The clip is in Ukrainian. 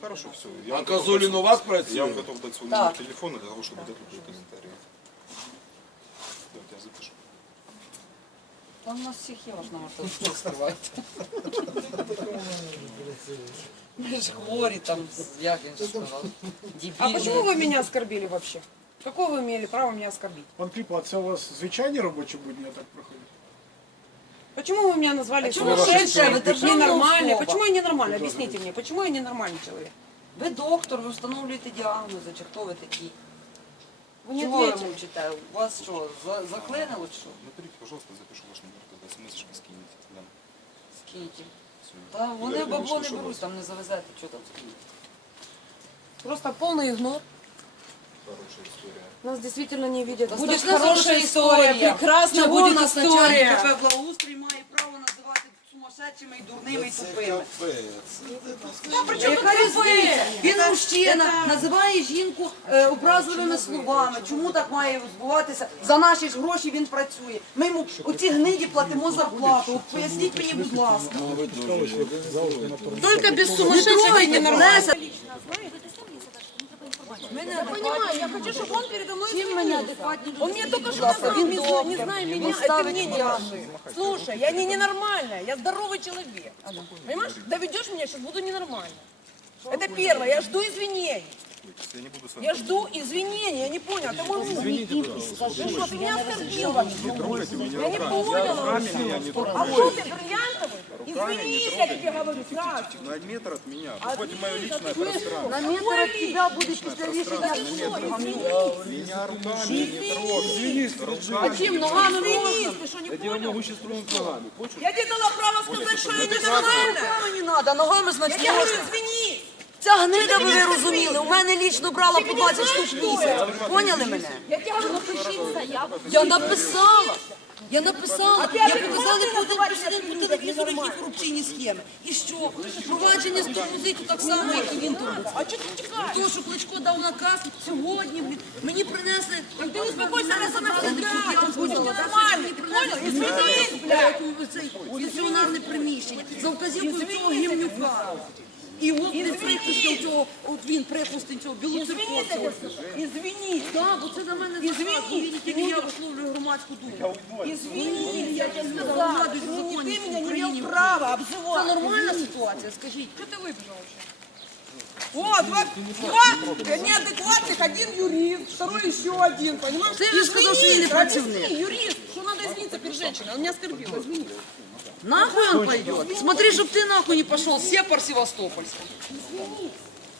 Хорошо, все. А Козулін у вас Я працює? вам готов дать свой Так. номер телефона для того, чтобы дать любые комментарии. Давайте я запишу. Та у нас всіх є ваш номер телефону скривайте. Ми ж хворі там, як він ж сказав, А почему дебільні. вы меня оскорбили вообще? Какое вы имели право меня оскорбить? Пан Кліпа, це у вас звичайні робочі будні так проходять? Почему вы меня назвали Почему вы сумасшедшей, вы державная ненормальной? особа? Почему я ненормальная? Объясните мне, почему я ненормальный человек? Ви доктор, ви встановлюєте діагнози, чи хто ви такі? Вы не Чого ви ответили. мовчите? У вас що, за- заклинило чи що? Наберите, пожалуйста, запишу ваш номер, тогда смс скинете. Да. Скиньте. Всё. Та вони Я бабло думаю, не що беруть, вас там не завезете, що там скиньте. Просто полный игнор. Хорошая история. Нас действительно не видят. Та Будет хорошая ваша история, прекрасно Чого будет нас начальник история. КП благоустрій має право називати сумасшедшими і дурними і тупими? Яка різниця? Він мужчина, називає жінку е, образливими словами. Чому так має відбуватися? За наші ж гроші він працює. Ми йому оці гниді платимо зарплату. От Поясніть мені, будь ласка. Только без Не сумасшедших ненормальных. Леся. Я понимаю, я хочу, чтобы он передо мной Чим мене адекватні Он мне только что назвал, Він не, зна- доктор, не зная він меня, это ставить мне діагноз. Слушай, я не ненормальная, я здоровый человек. Понимаешь? Доведешь меня, сейчас буду ненормальной. Это первое, я жду извинений. Я не буду с вами Я жду извинений, я не понял, это мой муж. Ты что, ты меня оскорбил вообще? Я не поняла вообще. А что ты, бриллиантовый? Извинись, я тебе говорю, сразу. на метр от меня. В мое личное пространство. На метр від тебе буде після рішення. Меня руками не трогай. А чим ногами можна? Извинись, ты что, не понял? Я тебе дала право сказать, что я ненормальная. Ногами не треба, ногами Я значить тебе говорю, извинись. Ця гнида, ви розуміли, у мене лічно брала по 20 штук в місяць. Поняли мене? Я тебе говорю, заяву. Я написала. Я написала, я показала по один президент по телевізору які корупційні схеми. І що? Провадження з тормозиту так само, як і він тормозить. А что ты текаешь? То, що Кличко дав наказ сьогодні, блін, мені принесли. Ты успокойся, Мене раз она забрали депутат, я вам Будь сказала, нормальный, ты понял? Извинись, блядь. Цей пенсіонерне приміщення за вказівкою цього гімнюка. цього, от він припустив цього білоцерковця. Извинись. Так, бо це на мене заказ, бо видите, ли, я висловлюю громадську думку. Извини, я тебе сказала, Владу ты, не- законність ты в меня не Україні имел права Це обзывать. нормальна ситуація, скажіть. Что ты выбежал вообще? О, два, два неадекватных, один юрист, второй еще один, понимаешь? Ты же сказал, что я не Извини, противник. объясни, юрист, что надо извиниться перед женщиной, он меня оскорбил, извини. Нахуй он пойдет? Смотри, чтоб ты нахуй не пошел, сепар Севастопольский.